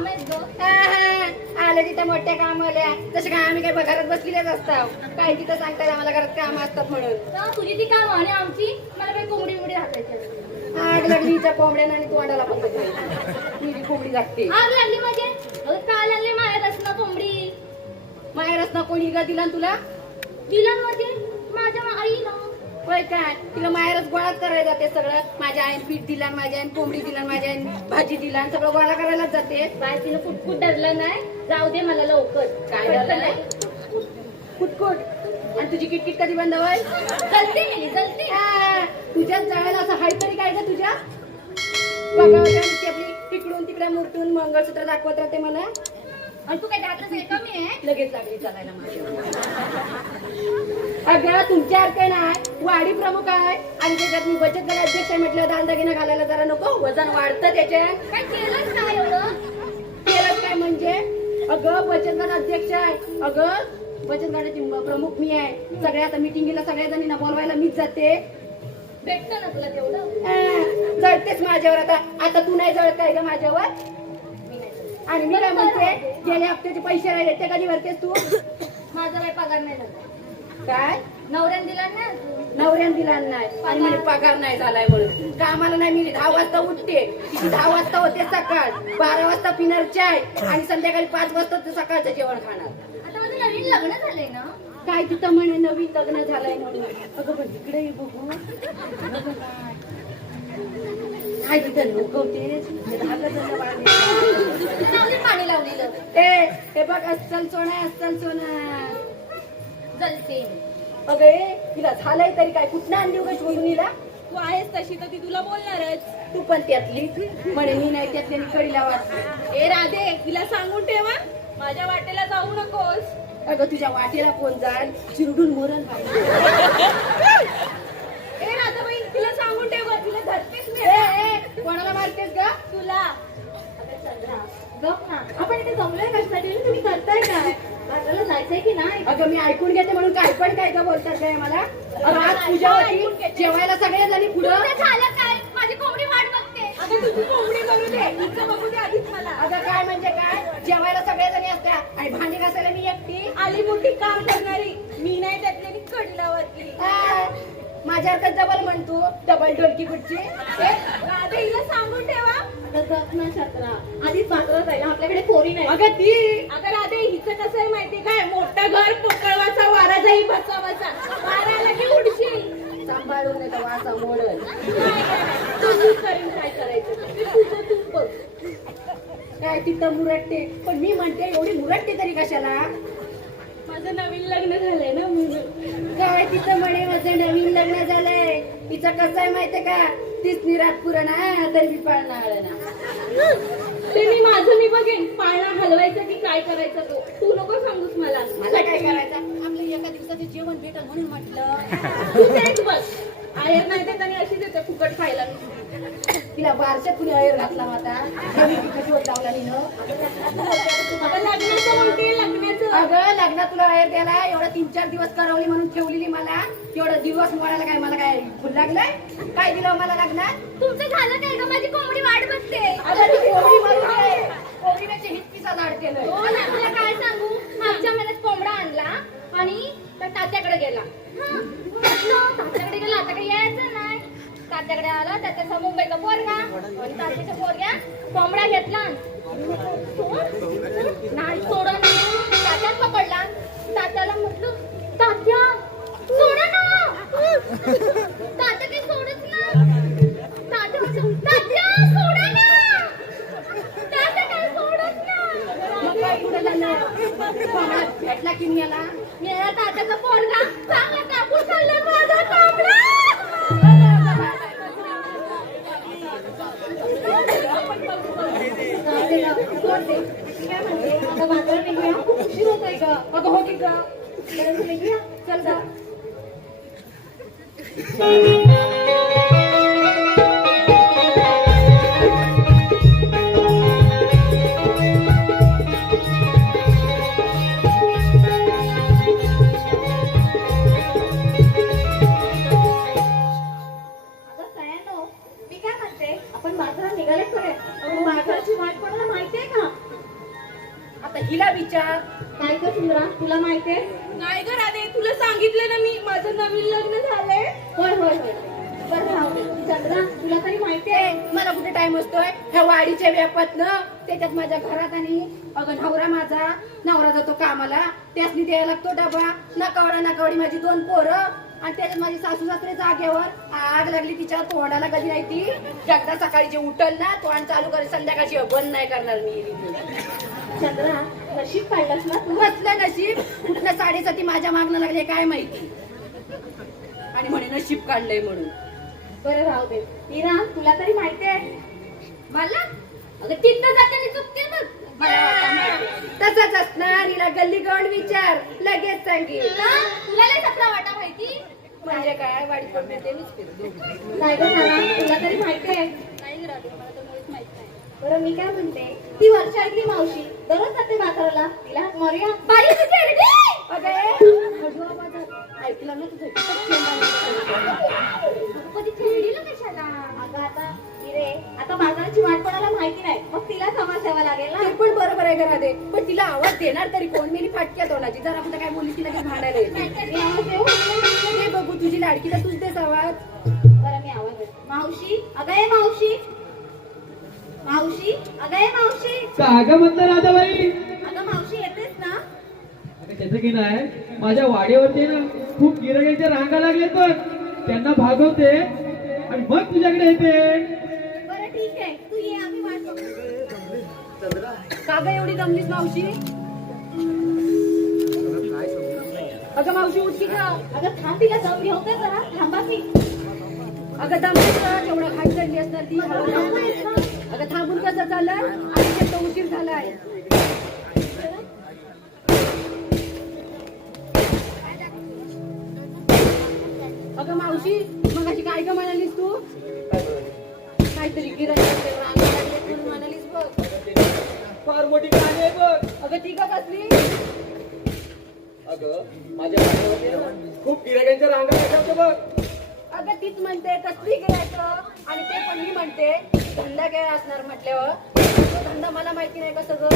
काम आहेत ग. आलं तिथं मोठ्या काम आल्या तसे काय आम्ही काय घरात बसलेलेच असतो काय तिथं सांगतात आम्हाला घरात काम असतात म्हणून. तर तुझी ती काम आणि आमची मला काही कोंबडी बिंबडी घालायची. आग लागली हिच्या कोंबड्यानं आणि तोंडाला पण मी कोंबडी लागते. आग लागली म्हणजे काल आणले माहेर असणं कोंबडी. माहेरच ना कोणी ग दिला तुला? दिला म्हणजे माझ्या आईला. होय काय तिला माहेरच गोळाच करायला जाते सगळं. माझ्या आईन पीठ दिला माझ्या आईन कोंबडी दिला माझ्या आईन भाजी दिला सगळं गोळा करायलाच जाते. बाय तिला कुटकुट डरलं नाही. जाऊ दे मला लवकर. काय झालं नाही कुटकुट आणि तुझी किटकिट कधी बंद होईल? जलती मेली जलती. तुझ्याच जायला असं हाय तरी काय ग तुझ्या बघा आपली तिकडून तिकडे मुरतून मंगळसूत्र दाखवत राहते मला. आणि तू काय डाक्टर आहे कमी आहे. लगेच लागली चालायला माझ्या. अगं तुमच्या अर्थ नाही वाडी प्रमुख आहे आणि त्याच्यात मी बचत गट अध्यक्ष म्हटलं दानदागिना घालायला जरा नको वजन वाढतं त्याच्या. काय केलंच काय एवढं? केलं काय म्हणजे अगं बचत गट अध्यक्ष आहे. अगं बचत गटाची प्रमुख मी आहे. सगळ्या आता मिटिंगला सगळ्या जणींना बोलवायला मीच जाते. भेटतं ना तुला तेवढं. जळतेच माझ्यावर आता. आता तू नाही जळत काय ग माझ्यावर? आणि मी काय म्हणते गेल्या हप्त्याचे पैसे राहिले ते कधी भरतेस तू? माझा काही पगार नाही झाला. काय नवऱ्याने दिला ना. नवऱ्याने दिला नाही आणि मला पगार नाही झालाय म्हणून कामाला नाही. मी 10 वाजता उठते 10 वाजता होते सकाळ 12 वाजता पिणार चाय आणि संध्याकाळी 5 वाजता सकाळचं जेवण खाणार. आता माझं नवीन लग्न झालंय ना. काय तिथं म्हणे नवीन लग्न झालंय म्हणून. अगं पण तिकडे बघू काय तिथं लोक होते पाणी लावलेलं. हे बघ अस्सल सोना अस्सल सोना जलते. अगे तिला झालंय तरी काय कुठं आणली उगाच शोधून हिला? तू आहेस तशी तर ती तुला बोलणारच. तू पण त्यातली म्हणे मी नाही त्यातली कडीला वाटते. ए राधे तिला सांगून ठेवा माझ्या वाटेला जाऊ नकोस. अगं तुझ्या वाटेला कोण जाईल चिरडून मरण. ए राधाबाई तिला सांगून ठेवा तिला धरतेच मी. कोणाला मारतेस ग? तुला आपण इथे जमलोय कशासाठी? तुम्ही करताय काय? बाजारला जायचंय की नाही? अगं मी ऐकून घेते म्हणून काय पण काय का बोलतात काय मला? आज पूजा होती जेवायला सगळे जणी पुढं. झालं काय? माझी कोंबडी वाट बघते. अगं तुझी कोंबडी करू दे तुझं बघू दे आधीच मला. अगं काय म्हणजे काय जेवायला सगळे जणी असत्या आणि भांडी घासायला मी एकटी आली मोठी काम करणारी मी नाही त्यातली कडलावरती. माझ्या हातात डबल म्हणतो डबल ढोलकी कुठची. राधे हिला सांगून ठेवा. आधीच बाजारात आहे आपल्याकडे पोरी नाही. अगं ती अगं राधे हिचं कसं आहे माहिती काय? मोठं घर पोकळवाचा वारा जाई बचावाचा. वारा आला की उडशील. सांभाळून येतं वासा मोडल. तू करीन काय करायचं ते तुझं तू बघ. काय तिथं मुरटते पण मी म्हणते एवढी मुरटते तरी कशाला? माझं नवीन लग्न झालंय ना म्हणून. काय तिथं म्हणे माझं नवीन लग्न झालंय. तिचं कसं आहे माहितीये का? तीच निरात पुरण तरी मी पाळणार ना. ते मी बघेन पाळणा हलवायचं की काय करायचं तो. तू नको सांगूस मला. मला काय करायचं? आपलं एका दिवसाचं जेवण भेटल म्हणून म्हटलं. तू तेच बघ. आयर नाही देत आणि अशीच येते फुकट खायला. तिला बारशात कुणी अयर घातला होता शोध लावला मी. आता लग्नाचं म्हणते लग्नाचं. अगं लग्नात तुला अयर द्यायला एवढा 3-4 दिवस करवली म्हणून ठेवलेली मला. एवढं दिवस मोडायला काय मला काय फुल लागलंय? काय दिलं मला लग्नात? तुमचं झालं काय ग? माझी कोंबडी वाट बघते. अगं ती कोंबडी मरून आहे. कोंबडीने हितपिसा लाड केलं. हो ना तुला काय सांगू? मागच्या महिन्यात कोंबडा आणला आणि त्या तात्याकडे गेला. तात्याकडे गेला आता काही यायचं नाही. तात्याकडे आला त्याचा मुंबईचा पोरगा आणि तात्याच्या पोरग्या कोंबडा घेतला. नाही सोडा नाही. तात्यात पकडला. तात्याला म्हटलं तात्या सोडा ना. तात्या काही सोडत ना. तात्या म्हटलं तात्या सोडा ना. तात्या काही सोडत ना. मग काय पुढे झालं? कोंबडा भेटला की मी याला मेरा तात्याचा पोरगा चांगला कापूस खाल्ला माझा कोंबडा. उशीर होतोय का? अगं हो की का? चल जा. आपण बाजारात निघाले खरे. बाजाराची वाट कोणाला माहितीये का? हिला विचार. काय ग सुंदरा, तुला माहितीये? नाही ग राधे, तुला सांगितलं ना मी, माझं नवीन लग्न झालंय. होय होय होय. बरं राहू दे. चंद्रा, तुला तरी माहितीये? मला कुठे टाइम असतोय ह्या वाडीच्या व्यापात ना, त्याच्यात माझ्या घरात आणि अगं नवरा जातो कामाला, त्यासनी द्यायला लागतो डबा, नकावडी माझी 2 पोरं, आणि त्याच्यात माझी सासू सासरे जागेवर. आग लागली तिच्या तोंडाला, कधी नाही ती एकदा सकाळी जे उठल ना तोंड चालू करेल, संध्याकाळची बंद नाही करणार मी. चंद्रा, नशीब पाहिलंस ना तू. बसलं नशीब, कुठल्या साडेसाती माझ्या मागणं लागले काय माहिती, आणि म्हणे नशीब काढलंय म्हणून. बरं राहू दे. मीरा, तुला तरी माहितीये? मला अगं तिथं जाताना चुकते बघ. तसंच असणार, हिला गल्ली गवळ विचार, लगेच सांगेल. तुला लय सतरा वाटा माहिती? म्हणजे काय, वाडीत पण मिळते मीच फिरते. नाही ग सारा, तुला तरी माहितीये? नाही ग राधे, मला तर मुळीच माहित नाही. बरं मी काय म्हणते, ती वर्षातली मावशी दररोज जाते बाजाराला, तिला हाक मारूया. बाई तुझी रेडी? ऐकलं ना तुझं कधी खेळलीला कशाला? अगं आता रे, आता बाजाराची वाट कोणाला माहिती नाही, मग तिला समाज द्यावा लागेल ना. ते पण बरोबर आहे घरा दे, पण तिला आवाज देणार तरी कोण? मी फाटक्या तोंडाची, जर आपण काय बोलली तिला काही भांडायला येते. मी आवाज देऊ? हे बघू, तुझी लाडकीला तूच देस आवाज. बरं मी आवाज देते. मावशी, अगं ये मावशी. मावशी, अगं ये मावशी. का म्हटलं राधाबाई? अगं मावशी येतेस ना? त्याचं की नाही, माझ्या वाड्यावरती ना खूप गिराईकांच्या रांगा लागलेत बघ, त्यांना भागवते आणि मग तुझ्याकडे येते. बरं ठीक आहे, तू ये, आम्ही वाट बघतो. का ग एवढी दमलीस मावशी? अगं मावशी उठकी का? अगं थांब, तिला जाऊन घेऊन जरा, थांबा की. अगं दमलीस का? केवढं खाट चढली असणार ती. अगं थांबून कसं चाललं? आणि त्याचा उशीर झालाय. अगं मावशी, मग अशी काय ग म्हणालीस तू? काहीतरी गिराईक म्हणून म्हणालीस बघ. फार मोठी कहाणी आहे बघ. अगं ती का कसली? अगं माझ्या वाड्यावरती ना खूप गिराईकांच्या रांगा लागतात बघ. अगं तीच म्हणते कसली गिरायचं, आणि ते पण मी म्हणते धंदा काय असणार म्हटल्यावर. तो धंदा मला माहिती नाही का सगळं.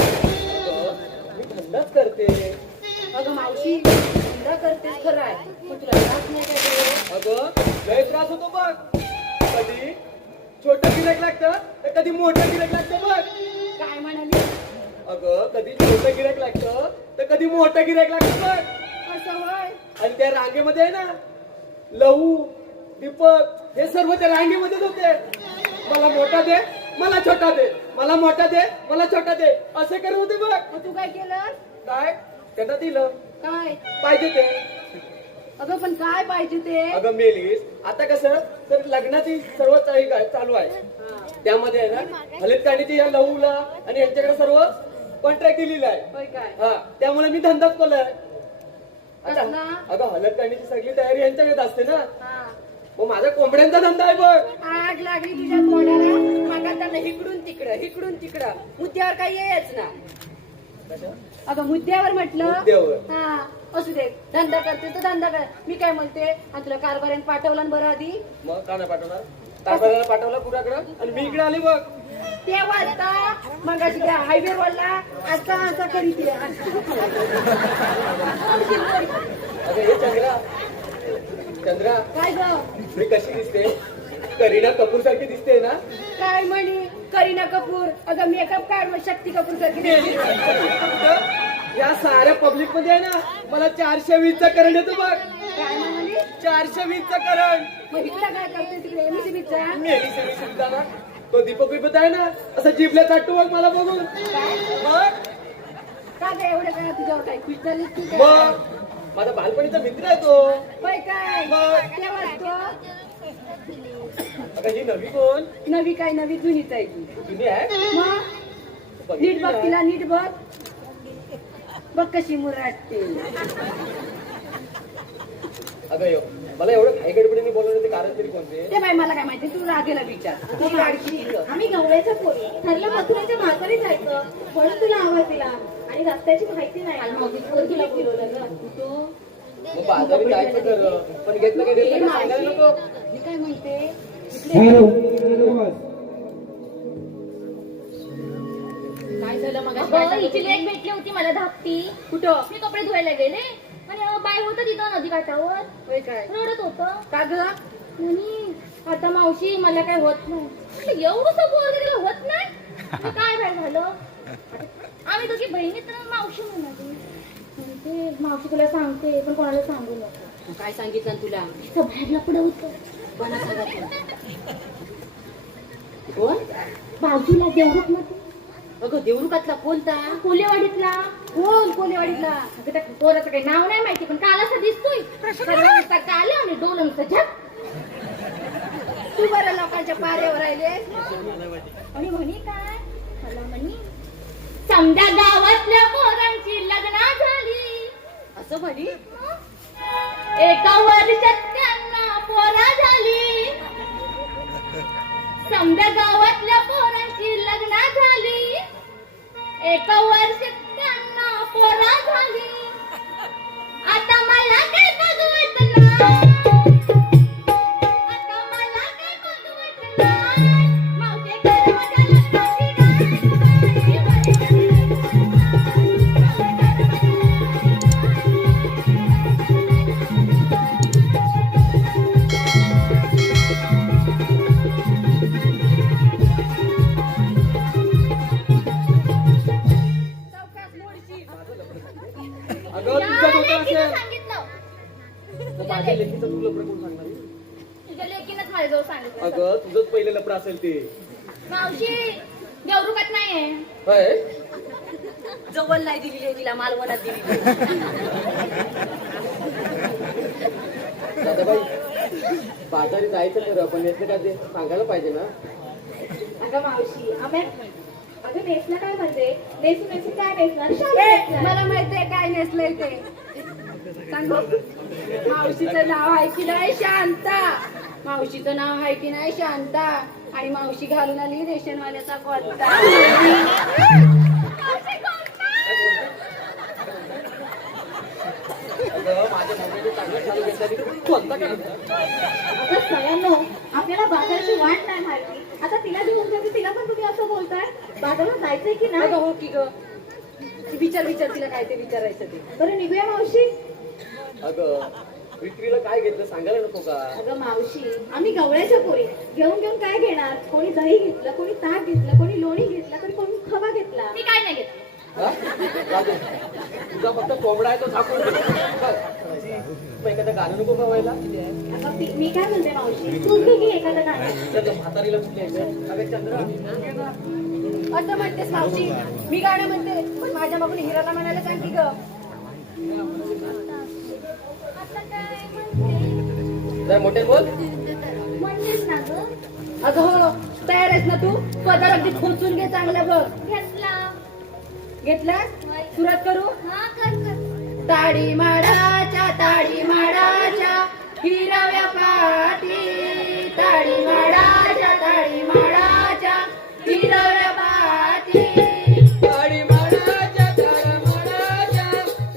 मी धंदाच करते. अगं मावशी, धंदा करतेस खरं आहे, पण तुला त्रास नाही काय ते? अगं लय त्रास होतो बघ. कधी छोटं गिराईक लागतं तर कधी मोठं गिराईक लागतं बघ. काय म्हणाली? अगं कधी छोटं गिराईक लागतं तर कधी मोठं गिराईक लागतं बघ. असं होय? आणि त्या रांगेमध्ये आहे ना लहू, दीपक हे सर्व त्या रांगेमध्येच होते. मला मोठा दे, मला छोटा दे, मला मोठा दे, मला छोटा दे, असे करत होते बघ. मग तू काय केलं? काय त्यांना दिलं काय? पाहिजे ते. अगं पण काय पाहिजे ते? अगं मेलीस, आता कसं तर लग्नाची सर्व चालू आहे. त्यामध्ये आहे ना हलत काढण्याची या लहूला आणि यांच्याकडे सर्व कॉन्ट्रॅक्ट दिलेला आहे. होय काय? हा, त्यामुळे मी धंदाच केलाय. आता कसला? अगं हलत काढण्याची सगळी तयारी यांच्याकडे असते ना, हा. मग माझा कोंबड्यांचा धंदा आहे बघ. आग लागली तुझ्या तोंडाला, मग आता इकडून तिकडं मुद्द्यावर काही येच ना. अगं मुद्द्यावर म्हटलं. मुद्द्यावर. हा, असू दे, धंदा करते तर धंदा कर. मी काय म्हणते, आणि तुला कारभाऱ्याने पाठवला ना बरं आधी. मग का नाही पाठवणार? कारभाराला पाठवला कुणाकडं आणि मी इकडे आली बघ. तेव्हा आता मग अशी त्या हायवे रोडला असा करीत ये. अगं हे चंद्रा काय ग? मी कशी दिसते? करीना कपूर सारखी दिसते ना? काय म्हणे करीना कपूर? अगं मेकअप काढ, मग शक्ती कपूर सारखी. या साऱ्या पब्लिक मध्ये आहे ना मला 420 चा करंट येतो बघ. काय म्हणाली? 420 चा करंट. मग इथला काय करते तिकडे एमसीबीचा? मेरी सेवी सुद्धा ना तो दीपक विपत आहे ना असं जिबल्या चाटतो बघ मला बघून. मग का ग एवढं काय तुझ्यावर काय खुश झालीस तू काय? मग माझा बालपणीचा मित्र आहे तो. होय काय? मग? तेव्हाच तो. अगं ही नवी कोण? नवी काय नवी जुनीच आहे ती. जुनी आहे. मग नीट बघ तिला, नीट बघ. बघ कशी मुराटते. अगं यो मला एवढं घाई गडबडीने बोलवण्याचे कारण तरी कोणते? ते बाई मला काय माहिती, तू राधेला विचार. ती लाडकी आहे. आम्ही गवळ्याच्या पोरी ठरलं मथुरेच्या माघारी जायचं, म्हणून तुला आवाज दिला. आणि रस्त्याची माहिती नाही, म्हणून तुला बोलवलं ग. मग बाजारी जायचं खरं, पण घेतलं काय देतलं काय सांगायला नको. मी काय म्हणते, हॅलो काय झालं मग अगं, हिची लेक भेटली होती मला धाकटी. कुठं मी कपडे धुवायला गेले आणि बाय होतं तिथं नदी काठावर होय काय रडत होतं. का ग म्हणी आता मावशी मला काय होत नाही. म्हटलं, एवढंसं पोरगीला होत नाही. मी काय बाय झालं आम्ही दोघी बहिणीत तर मावशी म्हणाली. म्हणते मावशी तुला सांगते पण कोणाला सांगू नको. काय सांगितलं तुला तिचं बाहेरला पुढं होतं. कोणा सांगितलं कोण बाजूला देवरूप मध्ये अगं देवरुखातला कोणता कोलेवाडीतला. कोण कोलेवाडीतला अगं, त्या पोराचं काही नाव नाही माहिती पण काल असं दिसतोय. सगळं नुसतं काल आणि डोलं नुसतं झक. तू बरं लोकांच्या पारेवर राहिले आणि म्हणी काय मला म्हणी समजा गावातल्या पोरांची लग्न झाली. असं म्हणी एका वर्षात त्यांना पोरा झाली. समजा गावातल्या पोरांची लग्न झाली. एका वर्षात त्यांना पोरा झाली. आता मला काय बघवत नाही. आता मला काय बघवत नाही. मावशी कर माझ्या लग्नाची अगं तुझं होतं असेल सांगितलं. तर माझ्या लेकीचं तू लपडं कोण सांगणार आहे? तुझ्या लेकीनच माझ्याजवळ सांगितलं. अगं तुझंच पहिलं लपडं असेल ते मावशी देवरुखात नाहीये. होय जवळ नाही दिली तिला मालवणात दिली दादाबाई बाजारी जायचं खरं पण नेसलं का ते सांगायला पाहिजे ना. अगं मावशी अगं नेसलं काय म्हणजे नेसून नेसून काय नेसणार? शाल नेसणार. मला माहितीये काय नेसलंय ते सांगू मावशीचं नाव आहे की नाही शांता मावशीचं नाव आहे की नाही शांता आणि मावशी घालून आली रेशनवाल्याचा कोणता अगं माझ्या मम्मीने चांगलं चालू घेतलं तरी कोणता काय अगं सगळ्यांनो आपल्याला बाजाराची वाट नाही माहिती. आता तिला घेऊन जाते तिला पण तुम्ही असं बोलताय. बाजारात जायचंय की नाही? अगं हो की ग विचार तिला काय ते विचारायचं ते बरं निघूया मावशी. अगं विक्रीला काय घेतलं सांगायला नको का. अगं मावशी आम्ही गवळ्याच्या पोरी घेऊन घेऊन काय घेणार? कोणी दही घेतलं, कोणी ताक घेतलं, कोणी लोणी घेतलं, तर कोणी खवा घेतला. मी काय नाही घेतलं. हा? राजू, तुझा फक्त कोंबडा आहे तो झाकून दे. बस. मग एखादं गाणं नको गवायला. अगं मी काय म्हणते मावशी तू घे एखादं गाणं. तर म्हातारीला कुठे यायचं अगं चंद्र असं म्हणतेस मावशी मी गाणं म्हणते पण माझ्या बाबूने हिराला म्हणायला सांग की ग आता काय म्हणते? जर मोठे बोल म्हणतेस ना गं. अगं हो तयार आहेस ना तू पदर अगदी खोचून घे चांगलं बघ घेतला. घेतला सुरुवात करू हा कर. ताडी माडाच्या हिरव्या पाटी ताडी माडाच्या हिरव्या पाटी ताडी माडाच्या ताडमाडाच्या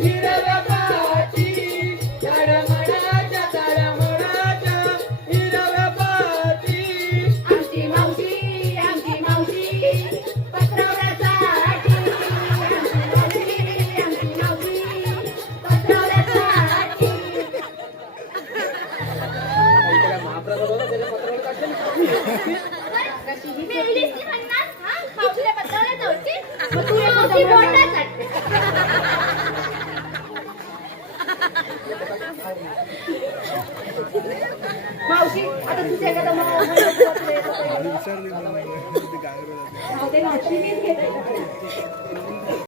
हिरव्या पाटी ताडमाडाच्या हिरव्या पाटी आमची मावशी पत्रव्यासाठी आमची मावशी पत्रव्यासाठी महाप्रसाद होता त्याच्या पत्राला काढलं मेलीस की म्हणणार? हा? मावशीला पत्रावल्या जाऊची? मग तू ये मावशी कुठं बोटात चाटते. मावशी आता तुझ्या एखादा विचारली मला ते काय मावशी मीच घेते.